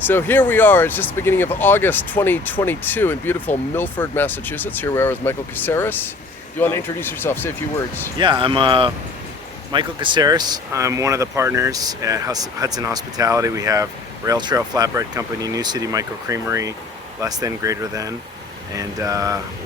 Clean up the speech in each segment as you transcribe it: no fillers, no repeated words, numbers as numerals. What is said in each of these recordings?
So here we are, it's just the beginning of August 2022 in beautiful Milford, Massachusetts. Here we are with Michael Kasseris. Do you want to introduce yourself, say a few words? Yeah, I'm Michael Kasseris. I'm one of the partners at Hudson Hospitality. We have Trail Flatbread Company, New City Micro Creamery, Less Than, Greater Than, and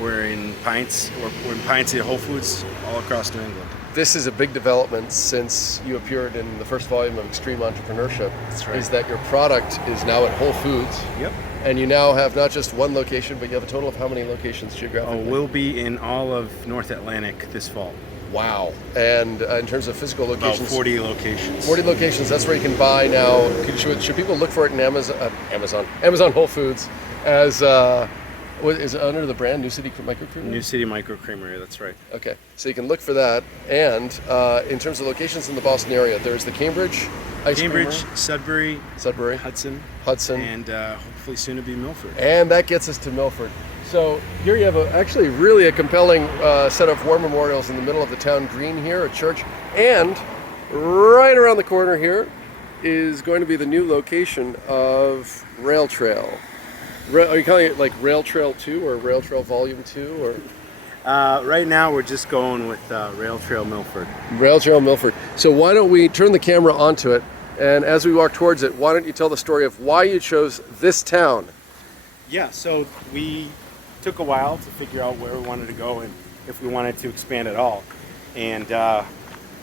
we're in Pints. We're in Pints at Whole Foods all across New England. This is a big development since you appeared in the first volume of Extreme Entrepreneurship. That's right. Is that your product is now at Whole Foods. Yep. And you now have not just one location, but you have a total of how many locations geographically? We'll be in all of North Atlantic this fall. Wow. And in terms of physical locations? About 40 locations. 40 locations, that's where you can buy now. Should people look for it in Amazon Whole Foods as, is it under the brand New City Micro Creamery? New City Micro Creamery, that's right. Okay, so you can look for that. And in terms of locations in the Boston area, there's the Cambridge Ice Cambridge, Creamery, Sudbury, Hudson, and hopefully soon to be Milford. and that gets us to Milford. So here you have actually really a compelling set of war memorials in the middle of the town green here, a church, and right around the corner here is going to be the new location of Rail Trail. Are you calling it like Rail Trail 2 or Rail Trail Volume 2 or? Right now we're just going with Rail Trail Milford. Rail Trail Milford. So why don't we turn the camera onto it, and as we walk towards it, why don't you tell the story of why you chose this town? Yeah, so we took a while to figure out where we wanted to go and if we wanted to expand at all. And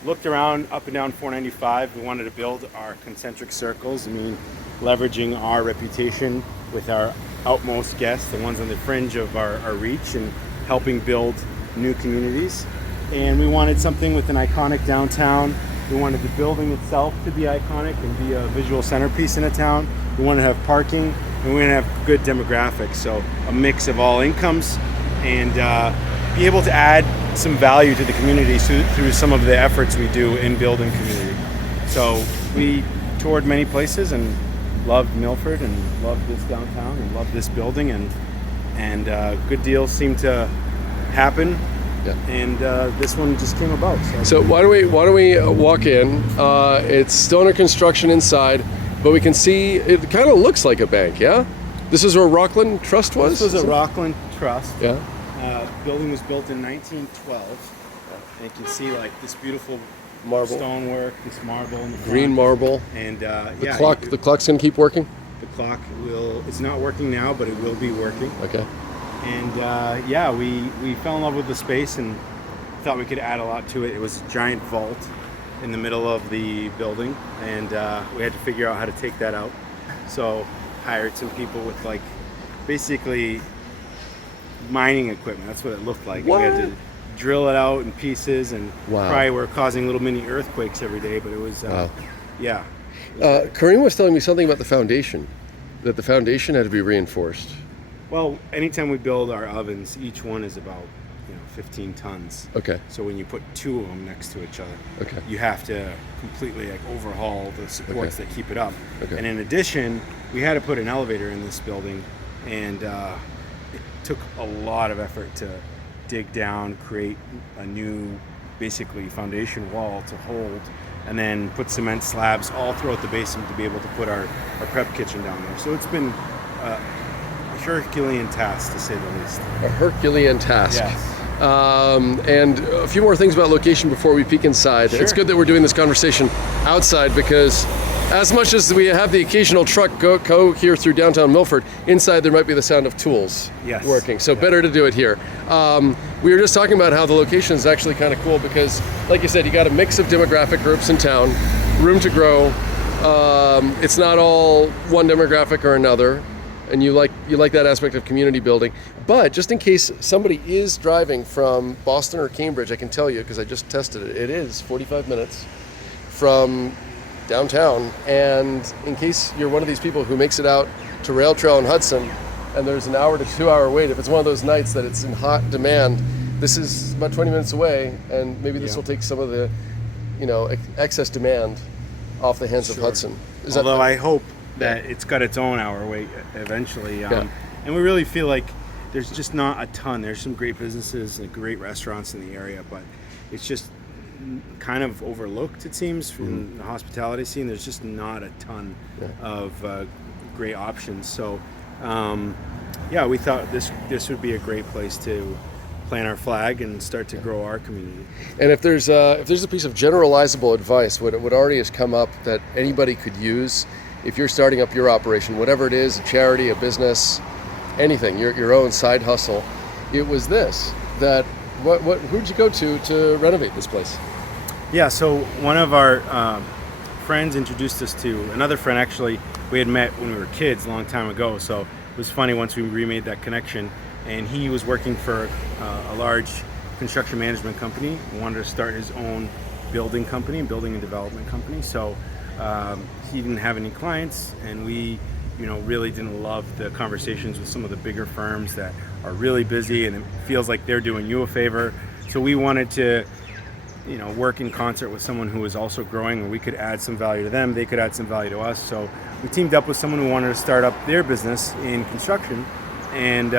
looked around up and down 495. We wanted to build our concentric circles. I mean, leveraging our reputation with our outmost guests, the ones on the fringe of our reach, and helping build new communities. And we wanted something with an iconic downtown. We wanted the building itself to be iconic and be a visual centerpiece in a town. We wanted to have parking, and we wanted to have good demographics, so a mix of all incomes, and be able to add some value to the community through some of the efforts we do in building community. So we toured many places and loved Milford and loved this downtown and loved this building, and good deals seem to happen. Yeah. And this one just came about. So why don't we walk in? It's still under construction inside, but we can see it kind of looks like a bank. Yeah, this is where Rockland Trust was. This was a Rockland Trust. Yeah. Building was built in 1912. And you can see like this beautiful Marble. stonework, this marble in the front. Green marble. And The clock's gonna keep working. The clock will. It's not working now, but it will be working. Okay. And we fell in love with the space and thought we could add a lot to it. It was a giant vault in the middle of the building, and we had to figure out how to take that out. So hired some people with like basically mining equipment. That's what it looked like. What? We had to drill it out in pieces, and Wow. probably were causing little mini earthquakes every day. But it was, Wow. yeah. Kareem was telling me something about the foundation, that the foundation had to be reinforced. Well, anytime we build our ovens, each one is about 15 tons. Okay. So when you put two of them next to each other, Okay. you have to completely like overhaul the supports Okay. that keep it up. Okay. And in addition, we had to put an elevator in this building, and it took a lot of effort to dig down, create a new, basically foundation wall to hold, and then put cement slabs all throughout the basement to be able to put our prep kitchen down there. So it's been a Herculean task, to say the least. A Herculean task. Yes. And a few more things about location before we peek inside. Sure. It's good that we're doing this conversation outside, because as much as we have the occasional truck go here through downtown Milford, inside there might be the sound of tools Yes. working. So better to do it here. We were just talking about how the location is actually kind of cool because, like you said, you got a mix of demographic groups in town, room to grow. It's not all one demographic or another. And you like that aspect of community building. But just in case somebody is driving from Boston or Cambridge, I can tell you, because I just tested it, it is 45 minutes from downtown. And in case you're one of these people who makes it out to Rail Trail and Hudson, and there's an hour to 2 hour wait, if it's one of those nights that it's in hot demand, this is about 20 minutes away, and maybe this will take some of the excess demand off the hands of Hudson. Although I hope that it's got its own hour wait eventually. And we really feel like there's just not a ton. There's some great businesses and great restaurants in the area, but it's just kind of overlooked, it seems, from the hospitality scene. There's just not a ton of great options. So yeah, we thought this would be a great place to plant our flag and start to grow our community. And if there's a piece of generalizable advice, what already has come up that anybody could use if you're starting up your operation, whatever it is, a charity, a business, anything, your own side hustle, it was this, that who'd you go to renovate this place? Yeah, so one of our friends introduced us to another friend. Actually, we had met when we were kids a long time ago, so it was funny once we remade that connection. And he was working for a large construction management company and wanted to start his own building and development company. So he didn't have any clients, and we really didn't love the conversations with some of the bigger firms that are really busy, and it feels like they're doing you a favor. So we wanted to work in concert with someone who was also growing, where we could add some value to them, they could add some value to us. So we teamed up with someone who wanted to start up their business in construction, and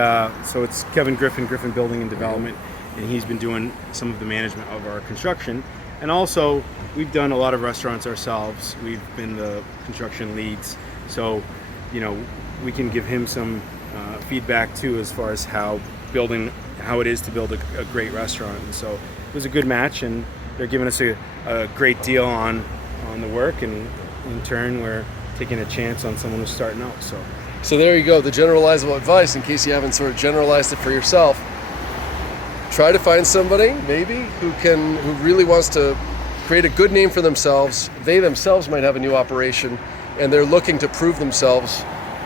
so it's Kevin Griffin Building and Development, and he's been doing some of the management of our construction. And also, we've done a lot of restaurants ourselves. We've been the construction leads, so we can give him some feedback too, as far as how it is to build a great restaurant. And so it was a good match, and they're giving us a great deal on the work, and in turn we're taking a chance on someone who's starting out. So there you go, the generalizable advice, in case you haven't sort of generalized it for yourself. Try to find somebody maybe who really wants to create a good name for themselves. They themselves might have a new operation and they're looking to prove themselves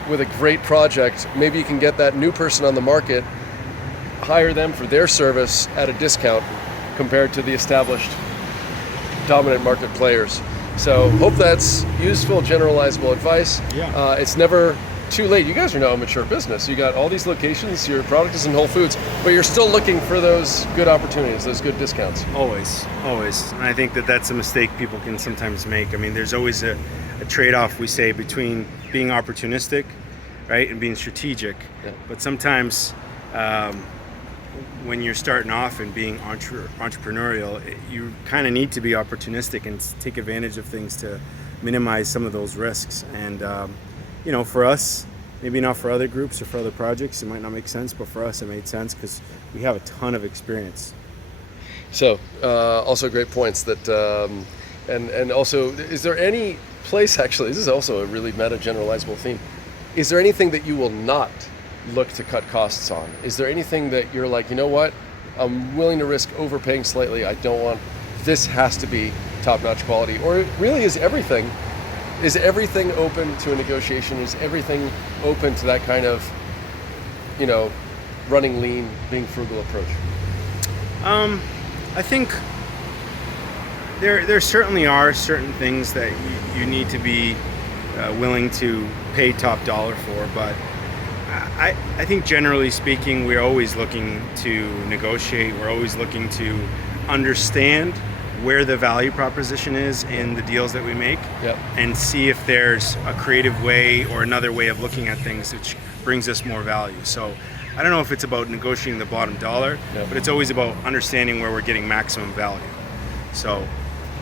with a great project. Maybe you can get that new person on the market, hire them for their service at a discount compared to the established dominant market players. So hope that's useful, generalizable advice. Yeah. It's never too late. You guys are now a mature business. You got all these locations, your product is in Whole Foods, but you're still looking for those good opportunities, those good discounts. Always. And I think that's a mistake people can sometimes make. I mean, there's always a trade-off, we say, between being opportunistic, right, and being strategic. Yeah. But sometimes when you're starting off and being entrepreneurial, you kind of need to be opportunistic and take advantage of things to minimize some of those risks. And for us, maybe not for other groups or for other projects, it might not make sense, but for us it made sense because we have a ton of experience. So also great points that and also, is there any place, actually, this is also a really meta generalizable theme, is there anything that you will not look to cut costs on? Is there anything that you're like, you know what, I'm willing to risk overpaying slightly, I don't want, this has to be top-notch quality? Or really is everything open to a negotiation? Is everything open to that kind of, running lean, being frugal approach? I think there certainly are certain things that you need to be willing to pay top dollar for, but I think generally speaking, we're always looking to negotiate. We're always looking to understand where the value proposition is in the deals that we make. Yep. And see if there's a creative way or another way of looking at things which brings us more value. So I don't know if it's about negotiating the bottom dollar, Yep. but it's always about understanding where we're getting maximum value. So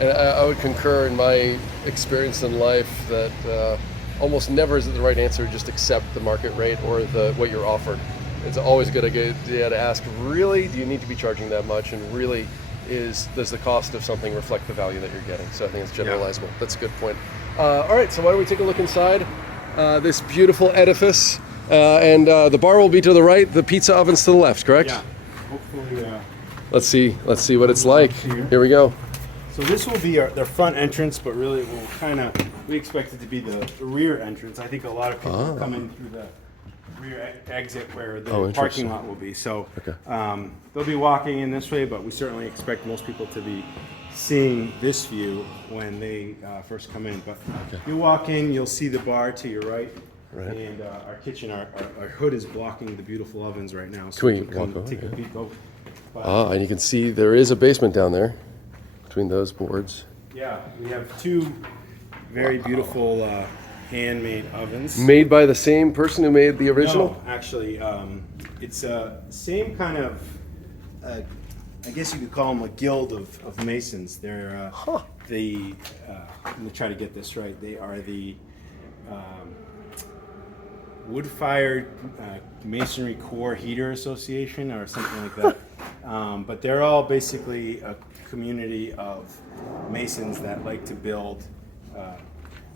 And I would concur in my experience in life that almost never is it the right answer to just accept the market rate or what you're offered. It's always a good idea to ask, really, do you need to be charging that much? And really, does the cost of something reflect the value that you're getting? So I think it's generalizable. Yeah. That's a good point. All right, so why don't we take a look inside this beautiful edifice? And the bar will be to the right, the pizza oven's to the left, correct? Yeah, hopefully. Let's see what it's like. Here we go. So this will be the front entrance, but really it will we expect it to be the rear entrance. I think a lot of people will come in through the rear exit where the parking lot will be. So okay. They'll be walking in this way, but we certainly expect most people to be seeing this view when they first come in. But you walk in, you'll see the bar to your right. Right. And our kitchen, our hood is blocking the beautiful ovens right now. So can we walk over? Take a peek over. And you can see there is a basement down there between those boards. Yeah, we have two very beautiful handmade ovens. Made by the same person who made the original? No, actually, it's same kind of, I guess you could call them a guild of masons. They're let me try to get this right. They are the wood-fired masonry core heater association or something like that. But they're all basically a community of masons that like to build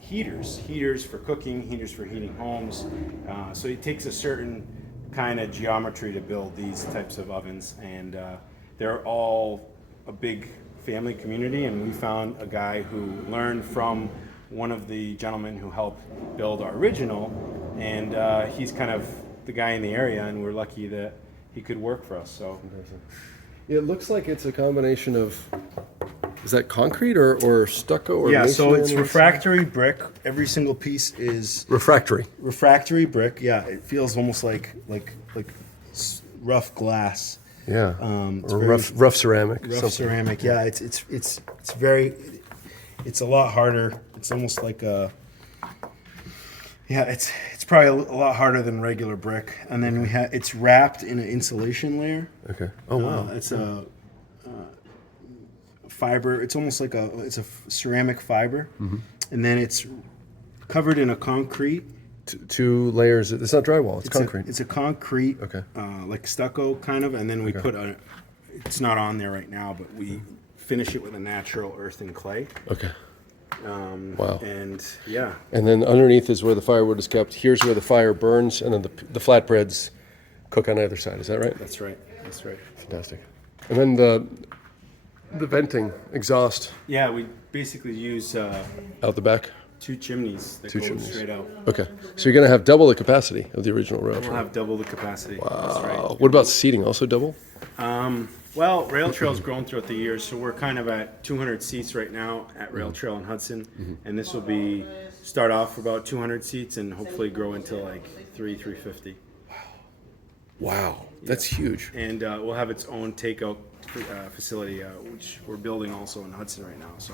heaters for cooking, heaters for heating homes. So it takes a certain kind of geometry to build these types of ovens, and they're all a big family community. And we found a guy who learned from one of the gentlemen who helped build our original, and he's kind of the guy in the area, and we're lucky that he could work for us. So It looks like it's a combination of, is that concrete or stucco or yeah, so masonry it's on the refractory brick. Every single piece is inside? Refractory. refractory brick. Yeah, it feels almost like rough glass. Yeah. It's Or very rough ceramic. rough something. ceramic. Yeah, it's very, it's a lot harder. It's almost like a, yeah, it's probably a lot harder than regular brick. And then it's wrapped in an insulation layer. Okay. Oh wow. It's a fiber. It's almost like it's a ceramic fiber, and then it's covered in a concrete. Two layers. It's not drywall. It's concrete. It's a concrete, Okay. like stucco kind of, and then we put it's not on there right now, but we finish it with a natural earth and clay. Okay. Wow. And yeah, And then underneath is where the firewood is kept. Here's where the fire burns, and then the flatbreads cook on either side. Is that right? that's right. That's right. Fantastic. And then the venting exhaust Yeah, we basically use out the back. two chimneys that Two go chimneys. straight out. Okay. So you're going to have double the capacity of the original rail We'll trail. have double the capacity. That's right. What about seating? Also double? Well, Rail Trail's grown throughout the years, so we're kind of at 200 seats right now at Rail Trail in Hudson, and this will start off for about 200 seats and hopefully grow into like 350. Wow. That's huge. And we'll have its own takeout facility, which we're building also in Hudson right now. So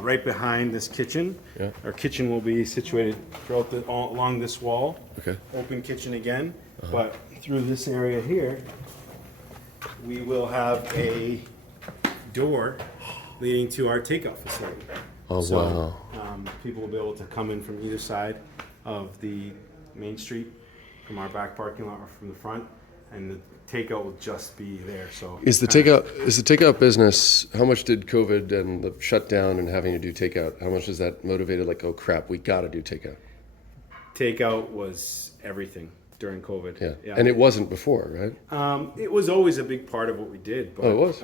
right behind this kitchen, Yeah. our kitchen will be situated throughout along this wall. Okay. Open kitchen again, but through this area here, we will have a door leading to our takeout facility. Oh, So, wow. people will be able to come in from either side of the main street, from our back parking lot or from the front, and the takeout will just be there. So Is the takeout business, how much did COVID and the shutdown and having to do takeout, how much has that motivated, like, oh crap, we got to do takeout? takeout was everything during COVID. Yeah. And it wasn't before, right? It was always a big part of what we did, but Oh, it was?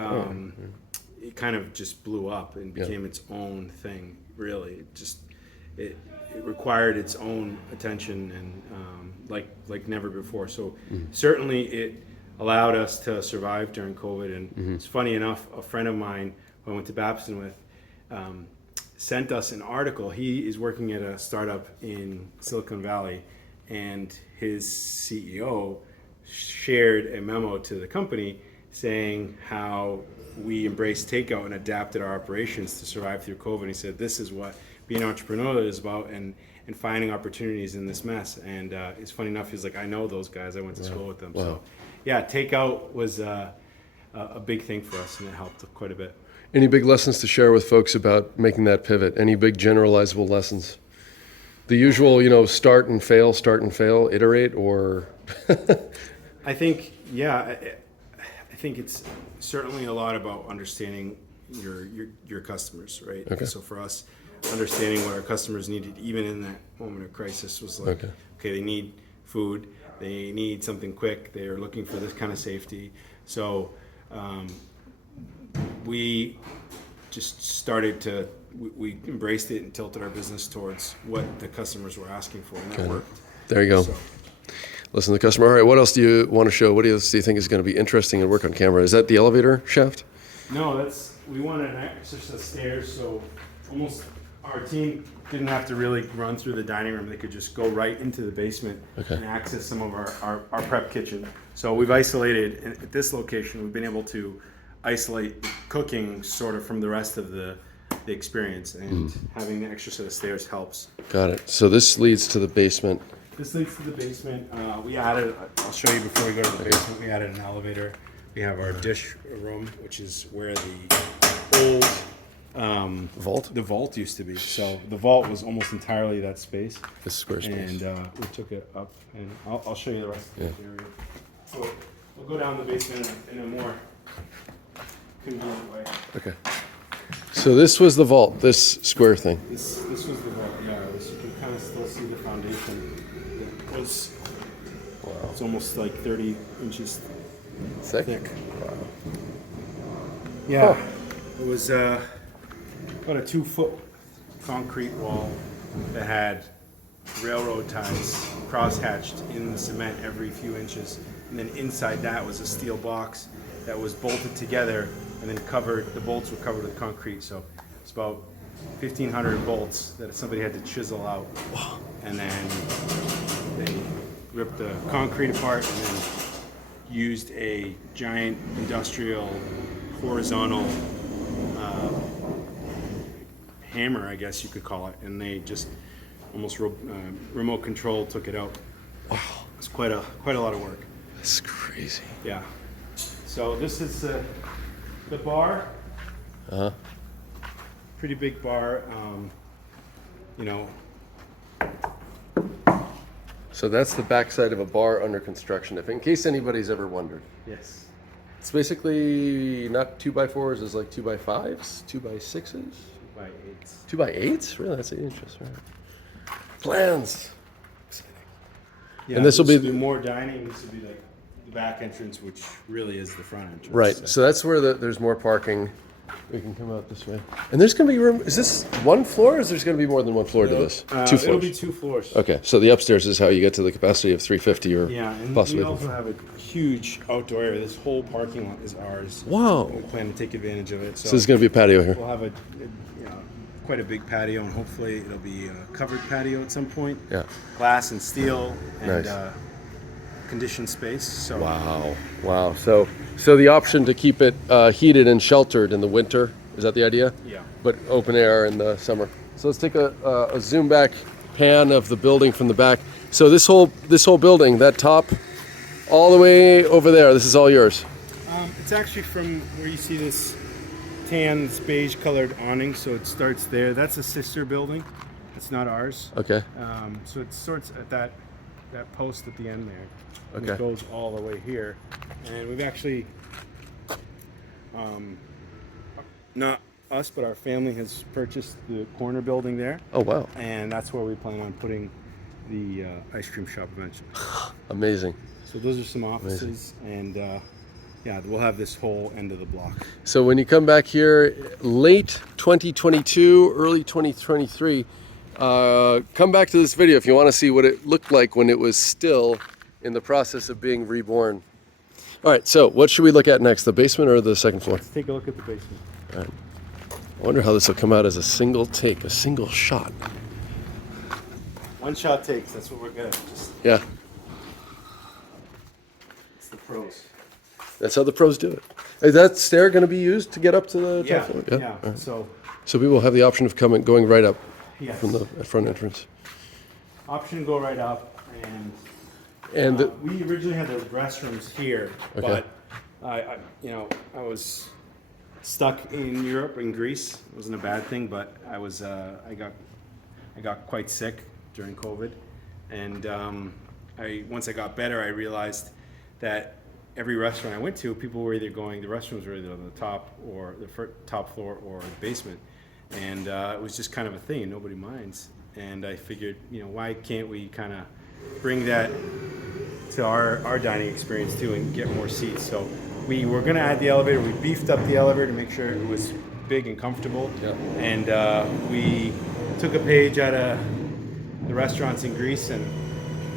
it kind of just blew up and became its own thing. Really, it required its own attention and like never before. So certainly it allowed us to survive during COVID. And it's funny enough, a friend of mine who I went to Babson with sent us an article. He is working at a startup in Silicon Valley, and his CEO shared a memo to the company saying how we embraced takeout and adapted our operations to survive through COVID. He said, this is what being an entrepreneur is about, and finding opportunities in this mess. And it's funny enough, he's like, I know those guys. I went to school with them. Wow. So yeah, takeout was a big thing for us, and it helped quite a bit. Any big lessons to share with folks about making that pivot? Any big generalizable lessons? The usual, start and fail, iterate, or? I think, I think it's certainly a lot about understanding your customers, right? Okay. So for us, understanding what our customers needed, even in that moment of crisis, was like, okay, they need food, they need something quick, they are looking for this kind of safety. So we just started to, we embraced it and tilted our business towards what the customers were asking for, and that worked. There you go. So, Listen to the customer. All right, what else do you want to show? What else do you think is going to be interesting and work on camera? Is that the elevator shaft? no, we wanted an extra set of stairs, so almost our team didn't have to really run through the dining room. They could just go right into the basement and access some of our prep kitchen. So we've isolated, at this location, we've been able to isolate cooking sort of from the rest of the experience, and having the extra set of stairs helps. Got it. So this leads to the basement. This leads to the basement. We added, I'll show you before we go to the basement, we added an elevator. We have our dish room, which is where the old Vault? The vault used to be. So the vault was almost entirely that space. This square space. And we took it up, and I'll show you the rest of the area. So we'll go down the basement in a more convenient way. Okay. So this was the vault, this square thing. This was the vault, yeah. You can kind of still see the foundation. It was, it's almost like 30 inches Thick? Wow. Yeah. It was about a 2-foot concrete wall that had railroad ties cross-hatched in the cement every few inches. And then inside that was a steel box that was bolted together and then covered, the bolts were covered with concrete. So it's about 1,500 bolts that somebody had to chisel out. And then they ripped the concrete apart and then used a giant industrial horizontal hammer, I guess you could call it, and they just almost remote control took it out. Wow, it's quite a lot of work. That's crazy. Yeah. So this is the bar. Pretty big bar. You know. So that's the backside of a bar under construction, if in case anybody's ever wondered. Yes. It's basically not 2x4s, it's like 2x5s, 2x6s, 2x8s. 2x8s? Really, that's 8 inches, right? Plans. Yeah, And this will be more dining. This will be like the back entrance, which really is the front entrance. right. So that's where there's more parking. We can come out this way. And there's going to be room. Is this one floor, or is there going to be more than one floor to this? 2 floors. It'll be 2 floors. Okay, so the upstairs is how you get to the capacity of 350 or Yeah, and possibly. we also have a huge outdoor area. This whole parking lot is ours. Wow. We plan to take advantage of it. So there's going to be a patio here. We'll have quite a big patio, and hopefully it'll be a covered patio at some point. Yeah. Glass and steel and Nice. conditioned space. So Wow. So the option to keep it heated and sheltered in the winter, is that the idea? Yeah. But open air in the summer. So let's take a zoom back pan of the building from the back. So this whole building, that top, all the way over there, this is all yours. It's actually from where you see this tan, this beige colored awning. So it starts there. That's a sister building. It's not ours. Okay. So it starts at that post at the end there. And Okay. it goes all the way here. And we've actually, not us, but our family has purchased the corner building there. Oh wow. And that's where we plan on putting the ice cream shop eventually. Amazing. So those are some offices, and we'll have this whole end of the block. So when you come back here, late 2022, early 2023, come back to this video if you want to see what it looked like when it was still in the process of being reborn. All right, so what should we look at next, the basement or the second floor? Let's take a look at the basement. All right. I wonder how this will come out as a single take, a single shot. One shot takes, that's what we're good at. Yeah, It's the pros. that's how the pros do it. Is that stair going to be used to get up to the top floor? Yeah. All right. So people have the option of going right up yes. from the front entrance. Option to go right up, And we originally had the restrooms here, Okay. but I was stuck in Europe, in Greece. It wasn't a bad thing, but I got quite sick during COVID, and once I got better, I realized that every restaurant I went to, people were either the restrooms were either on the top or the top floor or the basement, and it was just kind of a thing, and nobody minds. And I figured, why can't we kind of bring that to our dining experience too and get more seats? So we were going to add the elevator. We beefed up the elevator to make sure it was big and comfortable. Yeah. And we took a page out of the restaurants in Greece and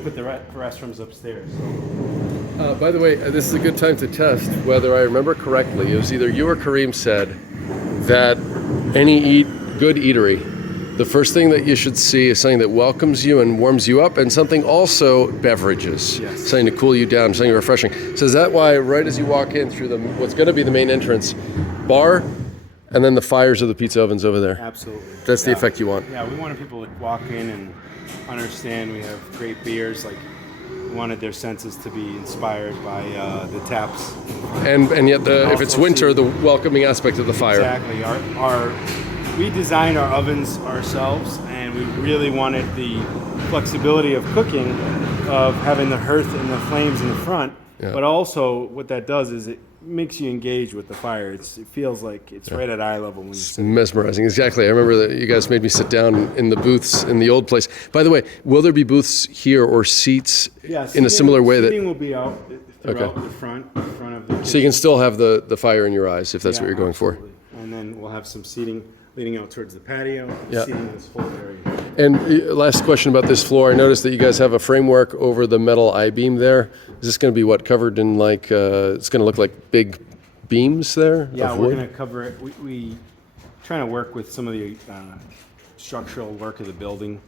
put the restrooms upstairs. by the way, this is a good time to test whether I remember correctly. It was either you or Kareem said that any good eatery, the first thing that you should see is something that welcomes you and warms you up, and something also beverages, Yes. something to cool you down, something refreshing. So is that why right as you walk in through what's going to be the main entrance, bar, and then the fires of the pizza ovens over there? Absolutely. That's the effect you want. Yeah, we wanted people to walk in and understand we have great beers. Like, we wanted their senses to be inspired by the taps. And yet, if it's winter, the welcoming aspect of the fire. Exactly. Our we designed our ovens ourselves, and we really wanted the flexibility of cooking, of having the hearth and the flames in the front. Yeah. But also, what that does is it makes you engage with the fire. It feels like it's right at eye level when you sit. Mesmerizing, exactly. I remember that you guys made me sit down in the booths in the old place. By the way, will there be booths here or seats in a similar way that? Seating will be out throughout the front of the kitchen. So you can still have the fire in your eyes if that's what you're going absolutely. And then we'll have some seating leading out towards the patio, Yeah. seating this whole area. And last question about this floor. I noticed that you guys have a framework over the metal I-beam there. Is this going to be covered in it's going to look like big beams there? Yeah, of we're wood? going to cover it. We trying to work with some of the structural work of the building.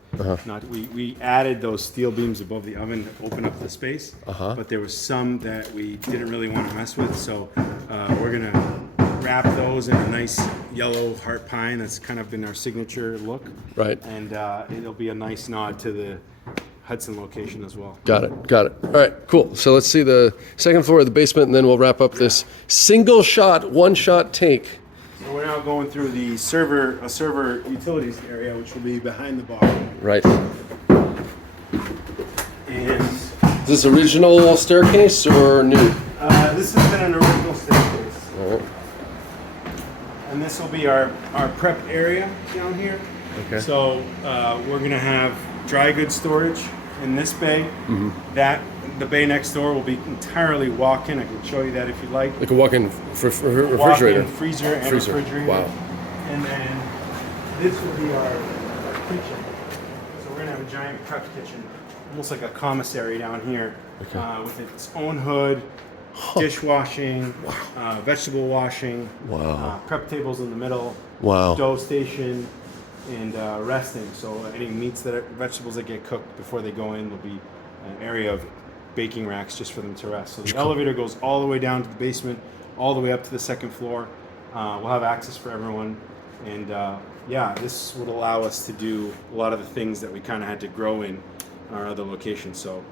We added those steel beams above the oven to open up the space, but there was some that we didn't really want to mess with, so we're going to wrap those in a nice yellow heart pine. That's kind of been our signature look. Right. And it'll be a nice nod to the Hudson location as well. Got it. All right, cool. So let's see the second floor of the basement, and then we'll wrap up this one-shot take. So we're now going through the server utilities area, which will be behind the bar. Right. And Is this original staircase or new? this has been an original staircase. All right. And this will be our prep area down here. Okay. So we're gonna have dry goods storage in this bay. The bay next door will be entirely walk-in. I can show you that if you like. Like a walk-in refrigerator. Walk-in freezer and Freezer. refrigerator. Wow. And then this will be our kitchen. So we're gonna have a giant prep kitchen, almost like a commissary down here, with its own hood, dishwashing, vegetable washing, Wow. prep tables in the middle, Wow. dough station, and resting. So any vegetables that get cooked before they go in, there'll be an area of baking racks just for them to rest. So the elevator goes all the way down to the basement, all the way up to the second floor. We'll have access for everyone. And this would allow us to do a lot of the things that we kind of had to grow in our other locations. So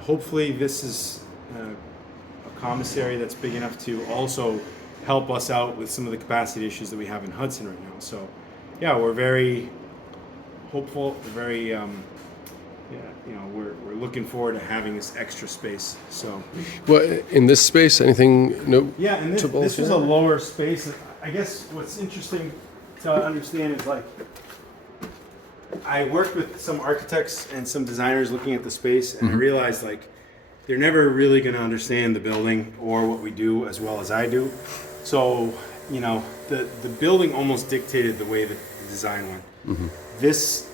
hopefully this is a commissary that's big enough to also help us out with some of the capacity issues that we have in Hudson right now. So we're very hopeful, very we're looking forward to having this extra space. So Well, in this space, anything notable? and this was a lower space. I guess what's interesting to understand is I worked with some architects and some designers looking at the space, and I realized they're never really going to understand the building or what we do as well as I do. So the building almost dictated the way that the design went. This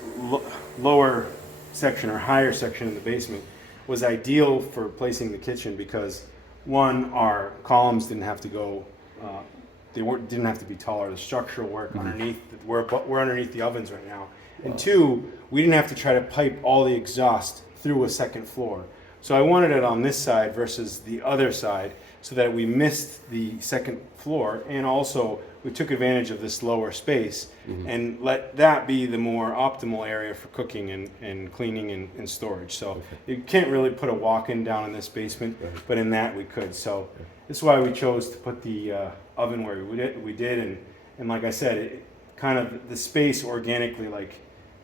lower section or higher section in the basement was ideal for placing the kitchen because one, our columns didn't have to go. Didn't have to be taller. The structural work underneath, we're underneath the ovens right now. And two, we didn't have to try to pipe all the exhaust through a second floor. So I wanted it on this side versus the other side so that we missed the second floor, and also we took advantage of this lower space and let that be the more optimal area for cooking and cleaning and storage. So you can't really put a walk-in down in this basement, but in that we could. So this is why we chose to put the oven where we did, and like I said, the space organically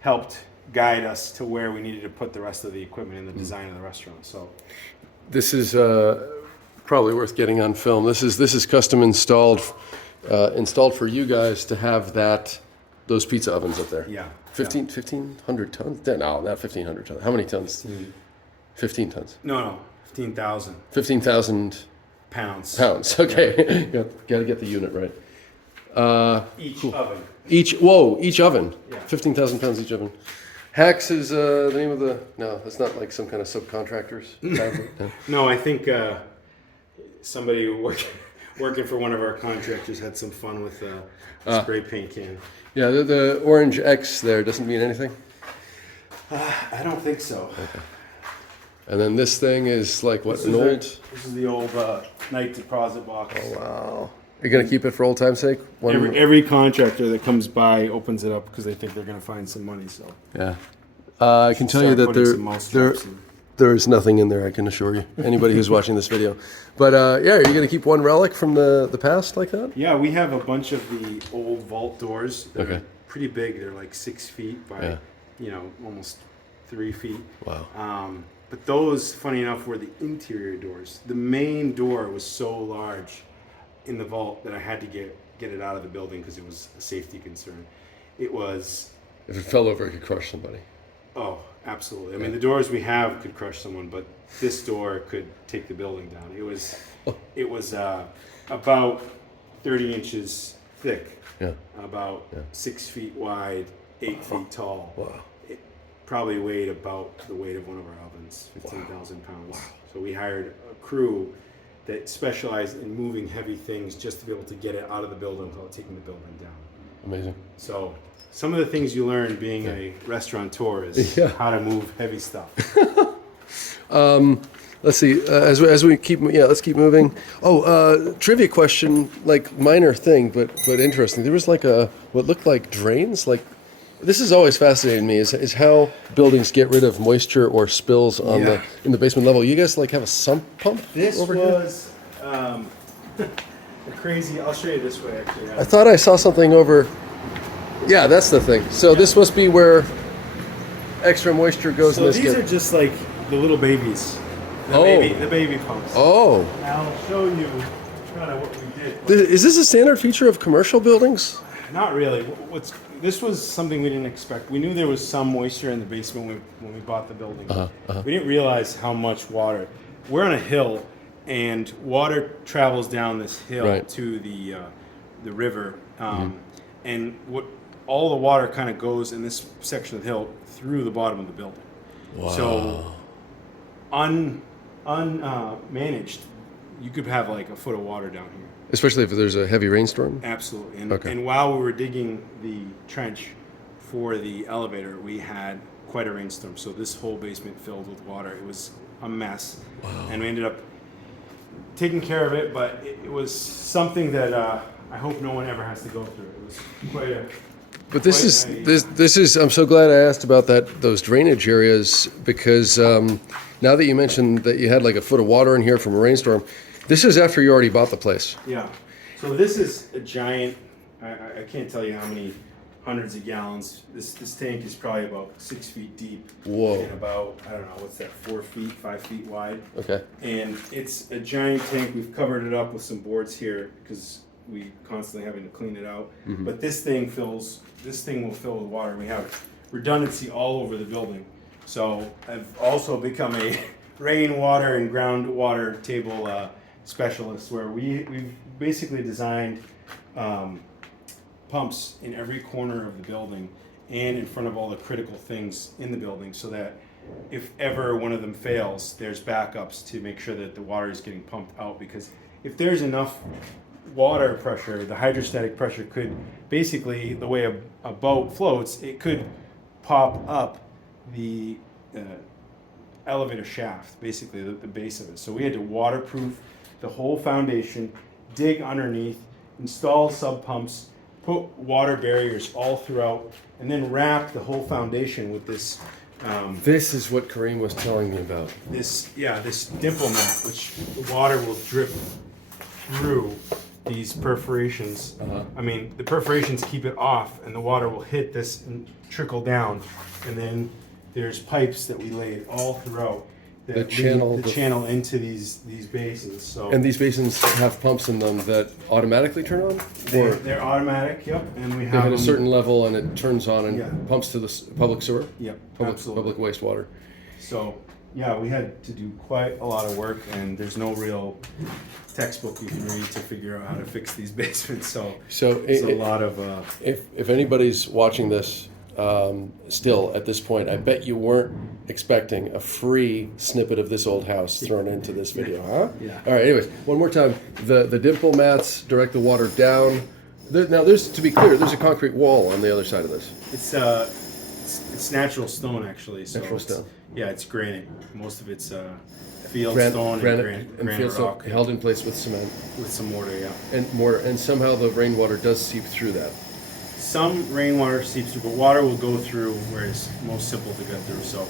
helped guide us to where we needed to put the rest of the equipment in the design of the restaurant. So This is probably worth getting on film. This is custom installed for you guys to have those pizza ovens up there. Yeah. 1,500 tons? No, not 1,500 tons. How many tons? 15 tons. No, 15,000 15,000 pounds. pounds. Okay, got to get the unit right. Each oven. Each oven. Yeah. 15,000 pounds each oven. Hacks is the name of the. No, that's not like some kind of subcontractors. No. No, I think somebody working for one of our contractors had some fun with a spray paint can. Yeah, the orange X there doesn't mean anything. I don't think so. Okay. And then this thing is like what, an old? This is the old night deposit box. Oh wow! You're gonna keep it for old time's sake? Every contractor that comes by opens it up because they think they're gonna find some money. So yeah, I can tell you that There is nothing in there, I can assure you. Anybody who's watching this video. But yeah, are you going to keep one relic from the past like that? Yeah, we have a bunch of the old vault doors. They're Okay. pretty big. They're like 6 feet by, almost 3 feet. Wow. But those, funny enough, were the interior doors. The main door was so large in the vault that I had to get it out of the building because it was a safety concern. It was... If it fell over, it could crush somebody. Oh, absolutely. I mean, the doors we have could crush someone, but this door could take the building down. It was about 30 inches thick, about 6 feet wide, 8 feet tall. Wow. It probably weighed about the weight of one of our ovens, 15,000 pounds. Wow. So we hired a crew that specialized in moving heavy things just to be able to get it out of the building without taking the building down. Amazing. So some of the things you learn being a restaurateur is how to move heavy stuff. Let's see. As we keep, let's keep moving. Oh, trivia question, like minor thing, but interesting. There was like what looked like drains. Like this has always fascinated me is how buildings get rid of moisture or spills on in the basement level. You guys like have a sump pump over here? This was crazy. I'll show you this way actually. I thought I saw something over. Yeah, that's the thing. So this must be where extra moisture goes in So this. these are just like the little babies. The baby pumps. Oh. Now I'll show you kind of what we did. Is this a standard feature of commercial buildings? Not really. This was something we didn't expect. We knew there was some moisture in the basement when we bought the building. We didn't realize how much water. We're on a hill, and water travels down this hill to the river, and all the water kind of goes in this section of the hill through the bottom of the building. Wow. So unmanaged, you could have like a foot of water down here. Especially if there's a heavy rainstorm? Absolutely. And while we were digging the trench for the elevator, we had quite a rainstorm. So this whole basement filled with water. It was a mess. Wow. And we ended up taking care of it, but it was something that I hope no one ever has to go through. It was quite a... But this is. I'm so glad I asked about those drainage areas because now that you mentioned that you had like a foot of water in here from a rainstorm, this is after you already bought the place. Yeah. So this is a giant. I can't tell you how many hundreds of gallons. This tank is probably about 6 feet deep. Whoa. And about, I don't know, what's that? 4 feet, 5 feet wide. Okay. And it's a giant tank. We've covered it up with some boards here because we constantly having to clean it out. Mm-hmm. But this thing will fill with water. We have redundancy all over the building. So I've also become a rainwater and groundwater table specialist, where we've basically designed pumps in every corner of the building and in front of all the critical things in the building, so that if ever one of them fails, there's backups to make sure that the water is getting pumped out. Because if there's enough water pressure, the hydrostatic pressure could basically, the way a boat floats, it could pop up the elevator shaft, basically the base of it. So we had to waterproof the whole foundation, dig underneath, install sub pumps, put water barriers all throughout, and then wrap the whole foundation with this. This is what Kareem was telling me about. This dimple mat, which the water will drip through these perforations. I mean, the perforations keep it off, and the water will hit this and trickle down. And then there's pipes that we laid all throughout that channel into these basins. So and these basins have pumps in them that automatically turn on? They're automatic, yep. And we They have hit a certain level and it turns on and pumps to the public sewer? Yep, Public wastewater. So, yeah, we had to do quite a lot of work, and there's no real textbook you can read to figure out how to fix these basements. So it's a lot of... If anybody's watching this still at this point, I bet you weren't expecting a free snippet of this old house thrown into this video, huh? Yeah. All right, anyways, one more time. The dimple mats direct the water down. Now, to be clear, there's a concrete wall on the other side of this. It's natural stone, actually. So Natural stone. Yeah, it's granite. Most of it's field stone granite and field stone rock. held in place with cement. With some mortar, yeah. And somehow the rainwater does seep through that. Some rainwater seeps through, but water will go through where it's most simple to get through. So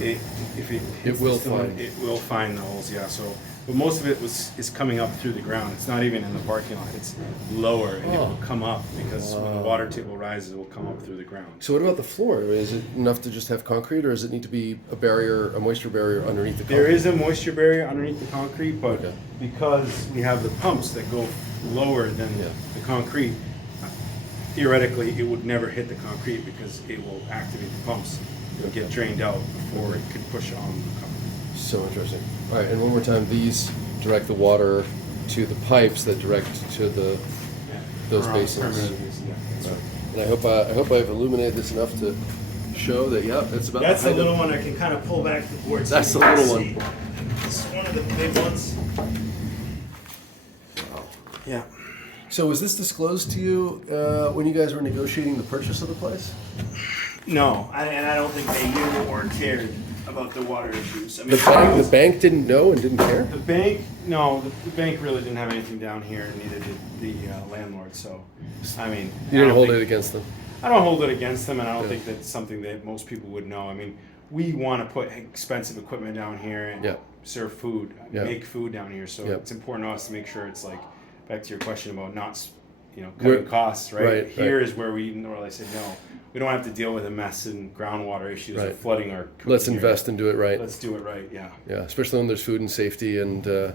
if it It hits will the stone, find. it will find the holes. Yeah. So, but most of it is coming up through the ground. It's not even in the parking lot. It's lower, and it will come up because when the water table rises, it will come up through the ground. So what about the floor? Is it enough to just have concrete, or does it need to be a barrier, a moisture barrier underneath the concrete? There is a moisture barrier underneath the concrete, but Okay. because we have the pumps that go lower than Yeah. the concrete, theoretically it would never hit the concrete because it will activate the pumps. It'll get drained out before it could push on the concrete. So interesting. All right, and one more time, these direct the water to the pipes that direct to the Yeah. those Around basins. permanent basin, yeah, that's right. And I hope I've illuminated this enough to show that it's about That's the the height little of, one. I can kind of pull back the board. That's so the you can little see. This is one of the big ones. Wow. Yeah. So was this disclosed to you when you guys were negotiating the purchase of the place? No, and I don't think they knew or cared about the water issues. I mean, The bank didn't know and didn't care? The bank, no, the bank really didn't have anything down here, and neither did the landlord. So, I mean, You didn't hold it against them? I don't hold it against them, and I don't Yeah. think that's something that most people would know. I mean, we want to put expensive equipment down here and Yeah. serve food, Yeah. make food down here. So Yeah. it's important to us to make sure it's like, back to your question about not, We're- cutting costs, right? right, Here right. is where we normally say no. We don't have to deal with a mess and groundwater issues Right. or flooding our. Let's cooking invest area. and do it right. Let's do it right. Yeah. Yeah, especially when there's food and safety, and I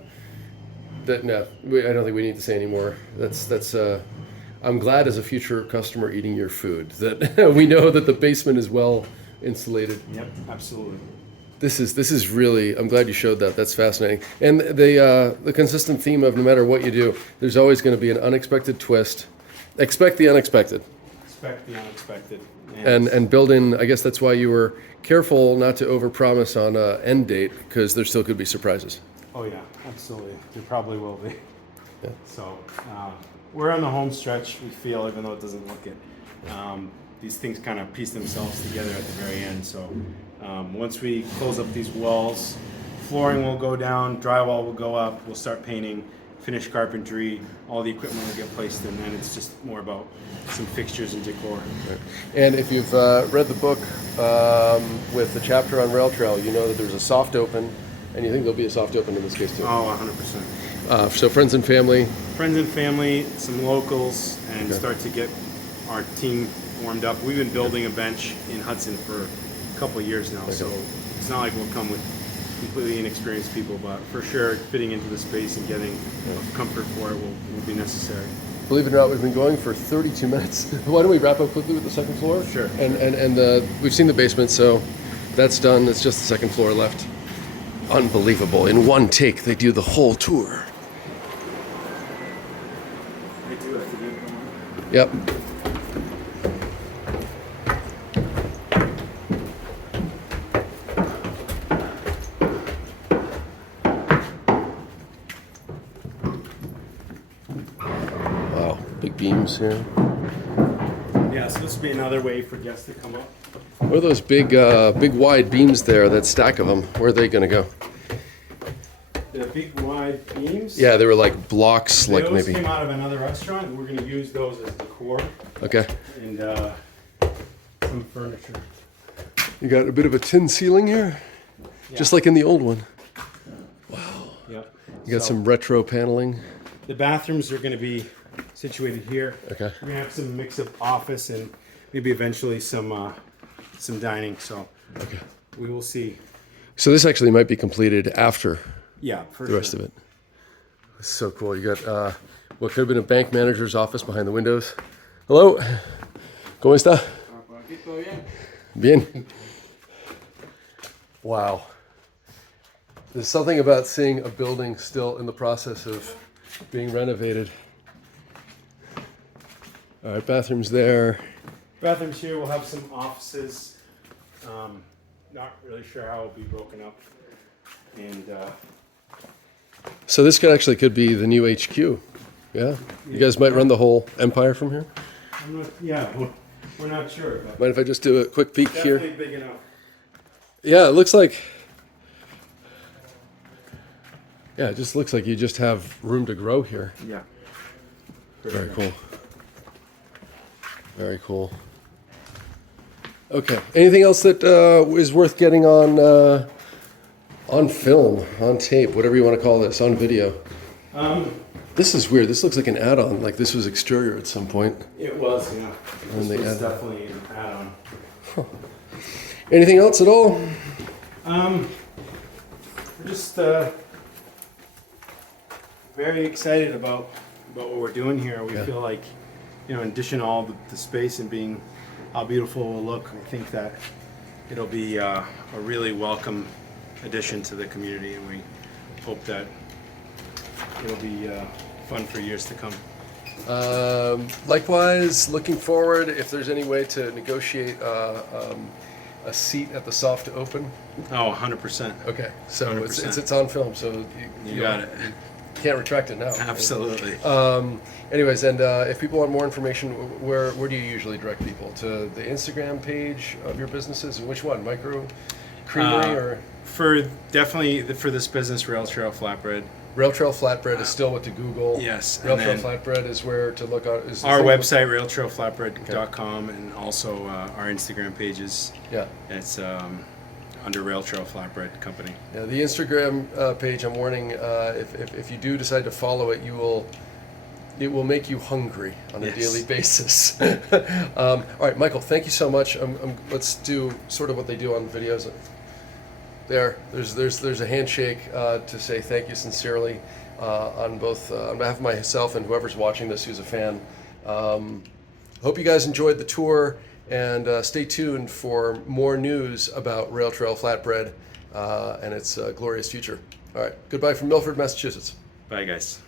don't think we need to say anymore. That's. I'm glad as a future customer eating your food that we know that the basement is well insulated. Yep. Absolutely. This is really. I'm glad you showed that. That's fascinating. And the consistent theme of no matter what you do, there's always going to be an unexpected twist. Expect the unexpected. Expect the unexpected. And build in. I guess that's why you were careful not to overpromise on an end date, because there still could be surprises. Oh yeah, absolutely. There probably will be. Yeah. So we're on the home stretch. We feel, even though it doesn't look it. These things kind of piece themselves together at the very end. So once we close up these walls, flooring will go down, drywall will go up. We'll start painting, finish carpentry. All the equipment will get placed, and then it's just more about some fixtures and decor. And if you've read the book with the chapter on Rail Trail, you know that there's a soft open, and you think there'll be a soft open in this case too. Oh, 100%. So friends and family. Friends and family, some locals, and Okay. start to get our team warmed up. We've been building a bench in Hudson for a couple of years now, so it's not like we'll come with completely inexperienced people, but for sure fitting into the space and getting comfort for it will be necessary. Believe it or not, we've been going for 32 minutes. Why don't we wrap up quickly with the second floor? Sure. And we've seen the basement, so that's done. It's just the second floor left. Unbelievable. In one take, they do the whole tour. I do have to do it. Yep. Wow, big beams here. Yeah, so this would be another way for guests to come up. What are those big wide beams there, that stack of them? Where are they going to go? The big wide beams. Yeah, they were like blocks, like Those maybe. came out of another restaurant, and we're going to use those as decor Okay. and some furniture. You got a bit of a tin ceiling here, just like in the old one. Yep. You got So some retro paneling. The bathrooms are going to be situated here. Okay. We're going to have some mix of office and maybe eventually some dining. So Okay. we will see. So this actually might be completed after Yeah, for the rest of it. It's so cool. You got what could have been a bank manager's office behind the windows. Hello. ¿Cómo está? Bien. Wow. There's something about seeing a building still in the process of being renovated. All right, bathrooms there. Bathrooms here. We'll have some offices. Not really sure how it'll be broken up. And So this could be the new HQ. Yeah. You guys might run the whole empire from here. we're not sure. But Mind if I just do a quick peek here? definitely big enough. Yeah, it looks like. Yeah, it just looks like you just have room to grow here. Yeah. Very cool. Very cool. Okay. Anything else that is worth getting on film, on tape, whatever you want to call this, on video? This is weird. This looks like an add-on. Like this was exterior at some point. It was, yeah. And This they was add- definitely an add-on. Anything else at all? We're just very excited about what we're doing here. We Yeah. feel like, in addition to all the space and being how beautiful it will look, I think that it'll be a really welcome addition to the community, and we hope that it'll be fun for years to come. Likewise, looking forward, if there's any way to negotiate a seat at the soft open. Oh, 100%. Okay, so 100%. it's on film, so You got it. You can't retract it now. Absolutely. Anyways, and if people want more information, where do you usually direct people? To the Instagram page of your businesses? And which one? Micro Creamery or For this business, Rail Trail Flatbread. Rail Trail Flatbread is still what to Google. Yes, Rail and Trail then Flatbread is where to look on. Is the our thing- website, railtrailflatbread.com, and also our Instagram pages. Yeah. It's under Rail Trail Flatbread Company. Yeah, the Instagram page. I'm warning. If you do decide to follow it, it will make you hungry on a Yes. daily basis. All right, Michael. Thank you so much. Let's do sort of what they do on videos. There's a handshake to say thank you sincerely on behalf of myself and whoever's watching this who's a fan. Hope you guys enjoyed the tour, and stay tuned for more news about Rail Trail Flatbread and its glorious future. All right, goodbye from Milford, Massachusetts. Bye, guys.